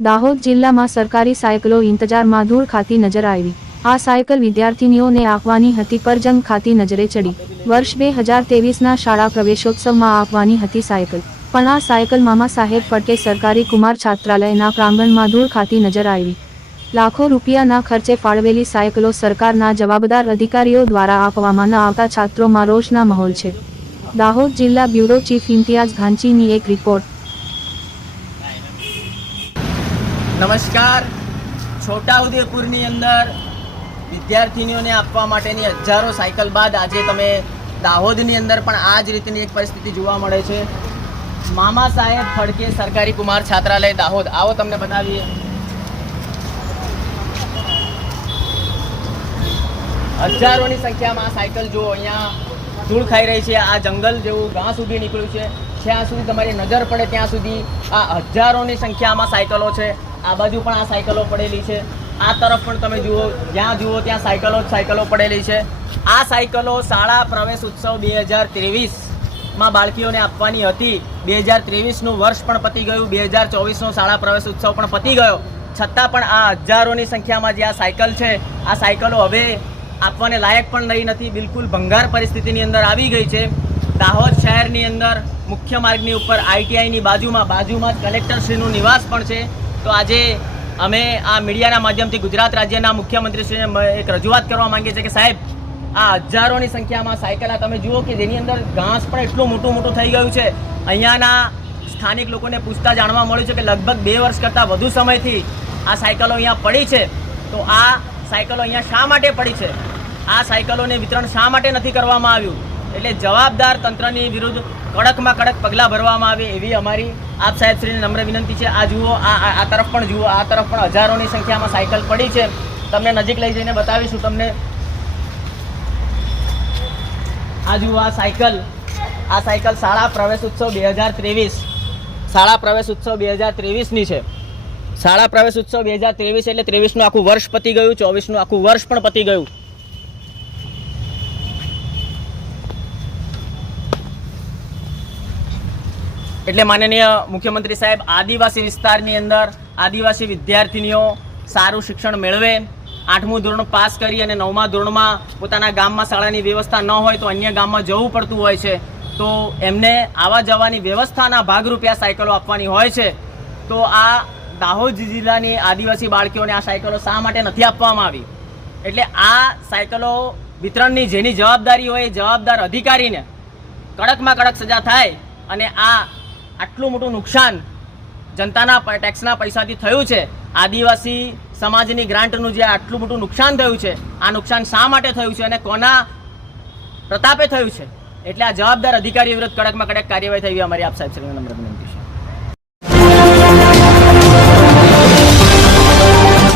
દાહોદ જિલ્લામાં સરકારી સાયકલો ઇંતજારમાં ધૂળ ખાતી નજર આવી। આ સાયકલ વિદ્યાર્થીનીઓને આપવાની હતી પર જંગ ખાતી નજરે ચડી। વર્ષ 2023ના શાળા પ્રવેશોત્સવમાં આપવાની હતી સાયકલ, પણ આ સાયકલ મામા સાહેબ ફડકે સરકારી કુમાર છાત્રાલયના પ્રાંગણમાં ધૂળ ખાતી નજર આવી। લાખો રૂપિયાના ખર્ચે ફાળવેલી સાયકલો સરકારના જવાબદાર અધિકારીઓ દ્વારા આપવામાં ન આવતા છાત્રોમાં રોષના માહોલ છે। દાહોદ જિલ્લા બ્યુરો ચીફ ઇમ્તિયાઝ ઘાંચીની એક રિપોર્ટ। નમસ્કાર। છોટાઉદેપુરની અંદર વિદ્યાર્થીનીઓને આપવા માટેની હજારો સાયકલ બાદ આજે તમે દાહોદની અંદર પણ આ જ રીતની એક પરિસ્થિતિ જોવા મળે છે। મામા સાહેબ ફડકે સરકારી કુમાર છાત્રાલય દાહોદ, આવો તમને બતાવીએ। હજારોની સંખ્યામાં આ સાયકલ જુઓ, અહીંયા ધૂળ ખાઈ રહી છે। આ જંગલ જેવું ઘાસ ઉગી નીકળ્યું છે, જ્યાં સુધી તમારી નજર પડે ત્યાં સુધી આ હજારોની સંખ્યામાં સાયકલો છે। આ બાજુ પણ આ સાયકલો પડેલી છે, આ તરફ પણ તમે જુઓ, જ્યાં જુઓ ત્યાં સાયકલો પડેલી છે। આ સાયકલો શાળા પ્રવેશ ઉત્સવ 2023માં બાળકીઓને આપવાની હતી। 2023નું વર્ષ પણ પતી ગયું, 2024નો શાળા પ્રવેશ ઉત્સવ પણ પતી ગયો, છતાં પણ આ હજારોની સંખ્યામાં જે આ સાયકલ છે, આ સાયકલો હવે આપવાને લાયક પણ રહી નથી, બિલકુલ ભંગાર પરિસ્થિતિની અંદર આવી ગઈ છે। દાહોદ શહેરની અંદર મુખ્ય માર્ગની ઉપર ITIની બાજુમાં જ કલેક્ટરશ્રીનું નિવાસ પણ છે। તો આજે અમે આ મીડિયાના માધ્યમથી ગુજરાત રાજ્યના મુખ્યમંત્રીશ્રીને એક રજૂઆત કરવા માંગીએ છીએ કે સાહેબ, આ હજારોની સંખ્યામાં સાયકલ તમે જુઓ કે જેની અંદર ઘાસ પણ એટલું મોટું થઈ ગયું છે। અહીંયાના સ્થાનિક લોકોને પૂછતા જાણવા મળ્યું છે કે લગભગ 2 વર્ષ કરતાં વધુ સમયથી આ સાયકલો અહીંયા પડી છે। તો આ સાયકલો અહીંયા શા માટે પડી છે? આ સાયકલોને વિતરણ શા માટે નથી કરવામાં આવ્યું? એટલે જવાબદાર તંત્રની વિરુદ્ધ કડકમાં કડક પગલાં ભરવામાં આવે એવી અમારી આપ સાહેબશ્રીને નમ્ર વિનંતી છે। આ જુઓ, આ તરફ પણ જુઓ, આ તરફ પણ હજારોની સંખ્યામાં સાયકલ પડી છે। તમને નજીક લઈ જઈને બતાવીશું તમને। આ જુઓ, આ સાયકલ શાળા પ્રવેશ ઉત્સવ 2023ની છે। શાળા પ્રવેશ ઉત્સવ 2023 એટલે 23નું આખું વર્ષ પતી ગયું, 24નું આખું વર્ષ પણ પતી ગયું। એટલે માનનીય મુખ્યમંત્રી સાહેબ, આદિવાસી વિસ્તારની અંદર આદિવાસી વિદ્યાર્થીનીઓ સારું શિક્ષણ મેળવે, 8મું ધોરણ પાસ કરી અને 9મા ધોરણમાં પોતાના ગામમાં શાળાની વ્યવસ્થા ન હોય તો અન્ય ગામમાં જવું પડતું હોય છે, તો એમને આવવા જવાની વ્યવસ્થાના ભાગરૂપે આ સાયકલો આપવાની હોય છે। તો આ દાહોદ જિલ્લાની આદિવાસી બાળકીઓને આ સાયકલો શા માટે નથી આપવામાં આવી? એટલે આ સાયકલો વિતરણની જેની જવાબદારી હોય એ જવાબદાર અધિકારીને કડકમાં કડક સજા થાય અને આટલું મોટું નુકસાન જનતાના ટેક્સના પૈસાથી થયું છે, આદિવાસી સમાજની ગ્રાન્ટનું જે આટલું મોટું નુકસાન થયું છે, આ નુકસાન શા માટે થયું છે અને કોના પ્રતાપે થયું છે? એટલે આ જવાબદાર અધિકારીઓ વિરુદ્ધ કડકમાં કડક કાર્યવાહી થઈ અમારી આપ સાહેબ શ્રીને નમ્ર વિનંતી છે।